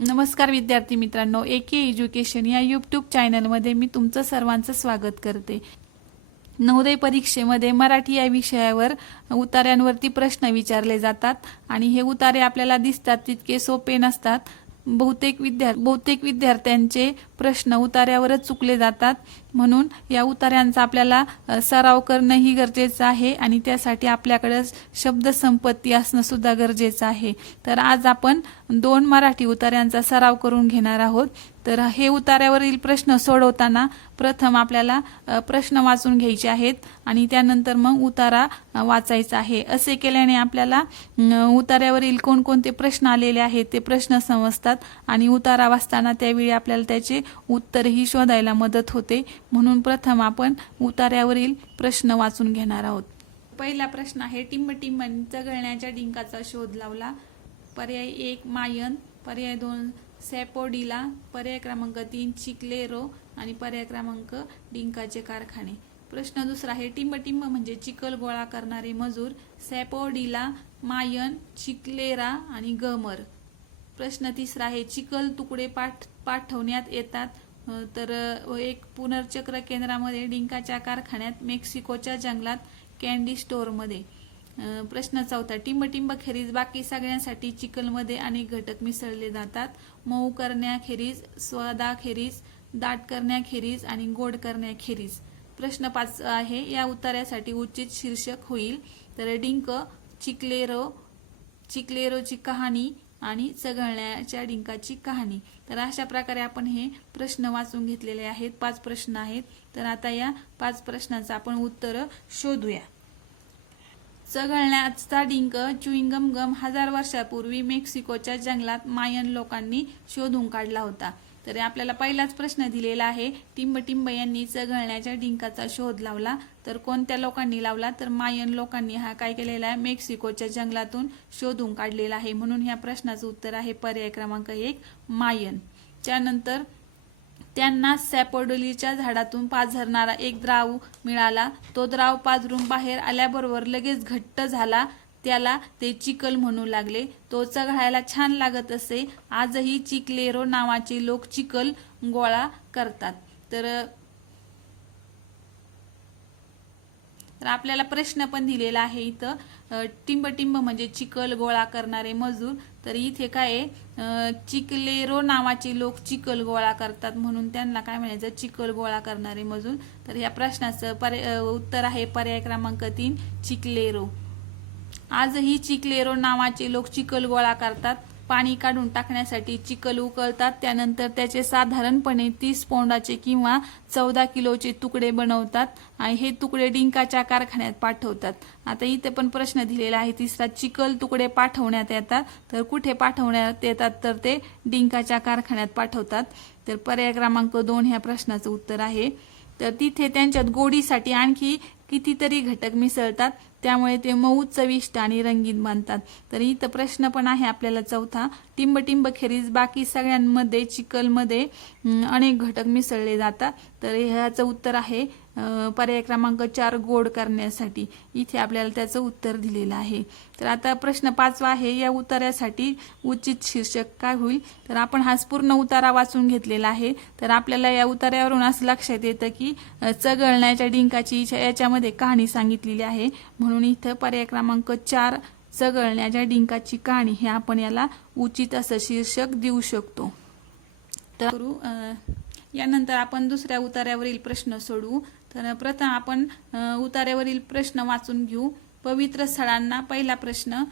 नमस्कार विद्यार्थी मित्रांनो, एके एज्युकेशन या यूट्यूब चॅनलमध्ये मी तुमचं सर्वांचं स्वागत करते। नवोदय परीक्षेमध्ये मराठी या विषयावर उतार्यांवरती प्रश्न विचारले जातात आणि हे उतारे आपल्याला दिसतात तितके सोपे नसतात। बहुतेक विद्यार्थ्यांचे प्रश्न उतार्यावरच चुकले जातात, म्हणून या उतार्यांचा आपल्याला सराव करणं ही गरजेचं आहे आणि त्यासाठी आपल्याकडे शब्द संपत्ती असणं सुद्धा गरजेचं आहे। तर आज आपण 2 मराठी उतार्यांचा सराव करून घेणार आहोत। तर हे उतार्यावरील प्रश्न सोडवताना प्रथम आपल्याला प्रश्न वाचून घ्यायचे आहेत आणि त्यानंतर मग उतारा वाचायचा आहे। असे केल्याने आपल्याला उतार्यावरील कोणकोणते प्रश्न आलेले आहेत ते प्रश्न समजतात आणि उतारा वाचताना त्यावेळी आपल्याला त्याचे उत्तरही शोधायला मदत होते। म्हणून प्रथम आपण उतार्यावरील प्रश्न वाचून घेणार आहोत। पहिला प्रश्न आहे, टिंबटिंबांनी चघळण्याच्या डिंकाचा शोध लावला। पर्याय 1 मायन, पर्याय 2 सॅपोडिला, पर्याय क्रमांक 3 चिक्लेरो आणि पर्याय क्रमांक डिंकाचे कारखाने। प्रश्न दुसरा आहे, टिंबटिंब म्हणजे चिखल गोळा करणारे मजूर। सॅपोडिला, मायन, चिक्लेरा आणि गमर। प्रश्न तिसरा आहे, चिखल तुकडे पाठवण्यात येतात तर एक पुनर्चक्र केंद्रामध्ये, डिंकाच्या कारखान्यात, मेक्सिकोच्या जंगलात, कॅन्डी स्टोअरमध्ये। प्रश्न चौथा, टिंबटिंब खेरीज बाकी सगळ्यांसाठी चिखलमध्ये अनेक घटक मिसळले जातात। मऊ करण्याखेरीज, स्वादाखेरीज, दाट करण्याखेरीज आणि गोड करण्याखेरीज। प्रश्न 5 आहे, या उतार्यासाठी उचित शीर्षक होईल तर डिंक, चिक्लेरोची कहाणी आणि चघळण्याच्या डिंकाची कहाणी। तर अशा प्रकारे आपण हे प्रश्न वाचून घेतलेले आहेत। 5 प्रश्न आहेत। तर आता या 5 प्रश्नांचं आपण उत्तर शोधूया। चघळण्याचा डिंक च्युइंगम गम 1000 वर्षापूर्वी मेक्सिकोच्या जंगलात मायन लोकांनी शोधून काढला होता। तर आपल्याला पहिलाच प्रश्न दिलेला आहे, टिंबटिंब यांनी चघळण्याच्या डिंकाचा शोध लावला। तर कोणत्या लोकांनी लावला तर मायन लोकांनी हा काय केलेला आहे, मेक्सिकोच्या जंगलातून शोधून काढलेला आहे। म्हणून ह्या प्रश्नाचं उत्तर आहे पर्याय क्रमांक 1 मायन। त्यानंतर त्यांना सॅपोडिलीच्या झाडातून पाझरणारा एक द्राव मिळाला। तो द्राव पाझरून बाहेर आल्याबरोबर लगेच घट्ट झाला, त्याला ते चिखल म्हणू लागले। तो चघळायला छान लागत असे। आजही चिक्लेरो नावाचे लोक चिखल गोळा करतात। तर आपल्याला प्रश्न पण दिलेला आहे इथं, टिंबटिंब म्हणजे चिखल गोळा करणारे मजूर। तर इथे काय चिक्लेरो नावाचे लोक चिखल गोळा करतात, म्हणून त्यांना काय म्हणायचं, चिखल गोळा करणारे मजूर। तर या प्रश्नाचं उत्तर आहे पर्याय क्रमांक 3 चिक्लेरो। आजही चिक्लेरो नावाचे लोक चिखल गोळा करतात। पाणी काढून टाकण्यासाठी चिखल उकळतात, त्यानंतर त्याचे साधारणपणे 30 पौंडाचे किंवा 14 किलोचे तुकडे बनवतात आणि हे तुकडे डिंकाच्या कारखान्यात पाठवतात। आता इथे पण प्रश्न दिलेला आहे तिसरा, चिखल तुकडे पाठवण्यात येतात तर कुठे पाठवण्यात येतात तर ते डिंकाच्या कारखान्यात पाठवतात। तर पर्याय क्रमांक 2 ह्या प्रश्नाचं उत्तर आहे। तर तिथे त्यांच्यात गोडीसाठी आणखी कितीतरी घटक मिसळतात, त्यामुळे ते मऊ, चविष्ट आणि रंगीत बनतात। तर इथं प्रश्न पण आहे आपल्याला चौथा, टिंबटिंब खेरीज बाकी सगळ्यांमध्ये चिखलमध्ये अनेक घटक मिसळले जातात। तर ह्याचं उत्तर आहे पर्याय क्रमांक 4 गोड करण्यासाठी। इथे आपल्याला त्याचं उत्तर दिलेलं आहे। तर आता प्रश्न 5 आहे, या उतार्यासाठी उचित शीर्षक काय होईल। तर आपण हा पूर्ण उतारा वाचून घेतलेला आहे। तर आपल्याला या उतार्यावरून असं लक्षात येतं की चघळण्याच्या डिंकाची याच्यामध्ये कहाणी सांगितलेली आहे, म्हणून इथं पर्याय क्रमांक 4 चघळण्याच्या डिंकाची कहाणी हे आपण याला उचित असं शीर्षक देऊ शकतो। तर यानंतर आपण दुसऱ्या उतार्यावरील प्रश्न सोडवू। तर प्रथम आपण उतार्यावरील प्रश्न वाचून घेऊ। पवित्र स्थळांना पहिला प्रश्न,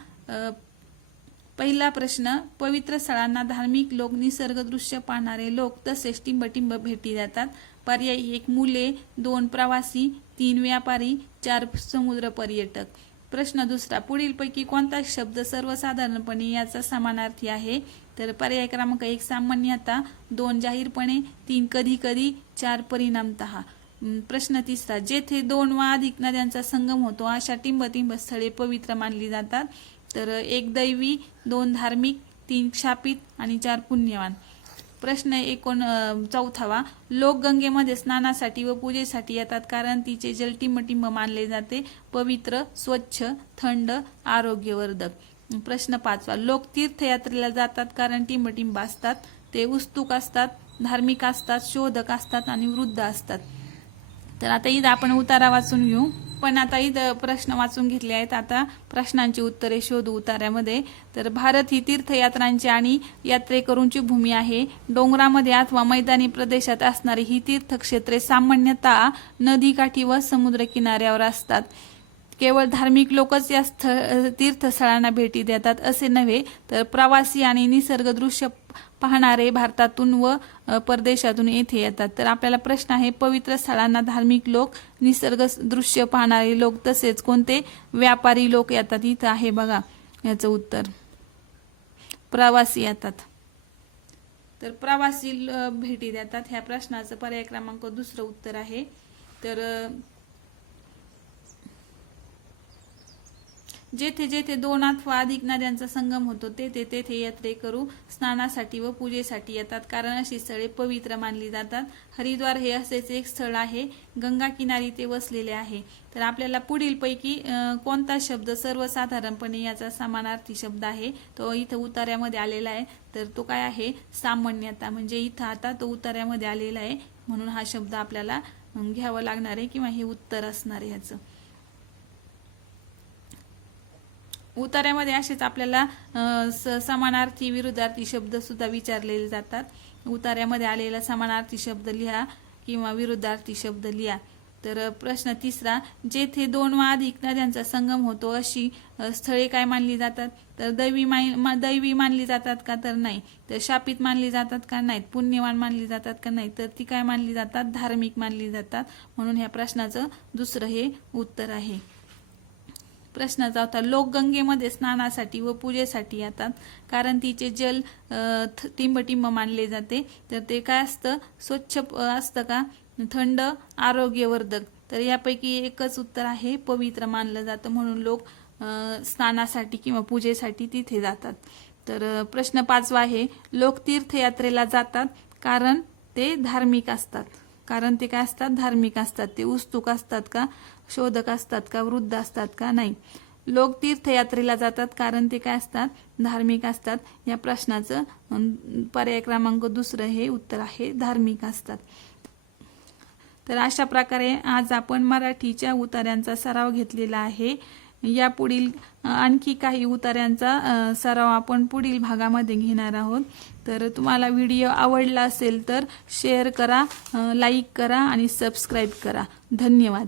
पवित्र स्थळांना धार्मिक लोक, निसर्गदृश्य पाहणारे लोक तसेच टिंबटिंब भेटी देतात। पर्याय 1 मुले, 2 प्रवासी, 3 व्यापारी, 4 समुद्र पर्यटक। प्रश्न दुसरा, पुढीलपैकी कोणता शब्द सर्वसाधारणपणे याचा समानार्थी आहे। तर पर्याय क्रमांक 1 सामान्यतः, 2 जाहीरपणे, 3 कधीकधी, 4 परिणामतः। प्रश्न तिसरा, जेथे 2 वा अधिक नद्यांचा संगम होतो अशा टिंबटिंब स्थळे पवित्र मानली जातात। तर 1 दैवी, 2 धार्मिक, 3 शापित आणि 4 पुण्यवान। प्रश्न 4 लोक गंगेमध्ये स्नानासाठी व पूजेसाठी येतात कारण तिचे जल टिंबटिंब मानले जाते, पवित्र, स्वच्छ, थंड, आरोग्यवर्धक। प्रश्न 5वा, लोक तीर्थयात्रेला जातात कारण टिंबटिंब असतात, ते उत्सुक असतात, धार्मिक असतात, शोधक असतात आणि वृद्ध असतात. तर आता इथं आपण उतारा वाचून घेऊ, पण आता इथं प्रश्न वाचून घेतले आहेत. आता प्रश्नांची उत्तरे शोधू उतार्यामध्ये. तर भारत ही तीर्थयात्रांची आणि यात्रेकरूंची भूमी आहे. डोंगरामध्ये अथवा मैदानी प्रदेशात असणारी ही तीर्थक्षेत्रे सामान्यतः नदीकाठी व समुद्रकिनाऱ्यावर असतात. केवळ धार्मिक लोकच या तीर्थस्थळांना भेटी देतात असे नव्हे, तर प्रवासी आणि निसर्गदृश्य पाहणारे भारतातून व परदेशातून येथे येतात. तर आपल्याला प्रश्न आहे, पवित्र स्थळांना धार्मिक लोक, निसर्ग दृश्य पाहणारे लोक तसेच कोणते व्यापारी लोक येतात? इथं आहे बघा याचं उत्तर, प्रवासी येतात. तर प्रवासी भेटी देतात. ह्या प्रश्नाचं पर्याय क्रमांक 2 उत्तर आहे. तर जेथे जेथे 2 अथवा अधिक नद्यांचा संगम होतो तेथे तेथे यात्रेकरू स्नानासाठी व पूजेसाठी येतात, कारण अशी स्थळे पवित्र मानली जातात. हरिद्वार हे असेच एक स्थळ आहे, गंगा किनारी ते वसलेले आहे. तर आपल्याला पुढीलपैकी कोणता शब्द सर्वसाधारणपणे याचा समानार्थी शब्द आहे तो इथं उतार्यामध्ये आलेला आहे. तर तो काय आहे? सामान्यता. म्हणजे इथं आता तो उतार्यामध्ये आलेला आहे म्हणून हा शब्द आपल्याला घ्यावा लागणार आहे किंवा हे उत्तर असणार आहे ह्याचं. उतार्यामध्ये असेच आपल्याला समानार्थी विरुद्धार्थी शब्द सुद्धा विचारलेले जातात. उतार्यामध्ये आलेला समानार्थी शब्द लिहा किंवा विरुद्धार्थी शब्द लिहा. तर प्रश्न 3, जेथे 2 वा अधिक नद्यांचा संगम होतो अशी स्थळे काय मानली जातात? तर दैवी मानली जातात का? तर नाही. तर शापित मानली जातात का? नाहीत. पुण्यवान मानली जातात का? नाही. तर ती काय मानली जातात? धार्मिक मानली जातात. म्हणून ह्या प्रश्नाचं 2 हे उत्तर आहे. प्रश्न 4, लोक गंगेमध्ये स्नानासाठी व पूजेसाठी येतात कारण तिचे जल टिंबटिंब मानले जाते. तर ते काय असतं? स्वच्छ असतं का? थंड, आरोग्यवर्धक. तर यापैकी एकच उत्तर आहे, पवित्र मानलं जातं म्हणून लोक स्नानासाठी किंवा पूजेसाठी तिथे जातात. तर प्रश्न 5 आहे, लोक तीर्थयात्रेला जातात कारण ते धार्मिक असतात. कारण ते काय असतात? धार्मिक असतात. ते उत्सुक असतात का? शोधक असतात का? वृद्ध असतात का? नाही. लोक तीर्थयात्रेला जातात कारण ते काय असतात? धार्मिक असतात. या प्रश्नाचं पर्याय क्रमांक 2 हे उत्तर आहे, धार्मिक असतात. तर अशा प्रकारे आज आपण मराठीच्या उतार्यांचा सराव घेतलेला आहे. यापुढील आणखी काही उतार्यांचा सराव आपण पुढील भागामध्ये घेणार आहोत. तर तुम्हाला व्हिडिओ आवडला असेल तर शेअर करा, लाईक करा आणि सबस्क्राईब करा. धन्यवाद.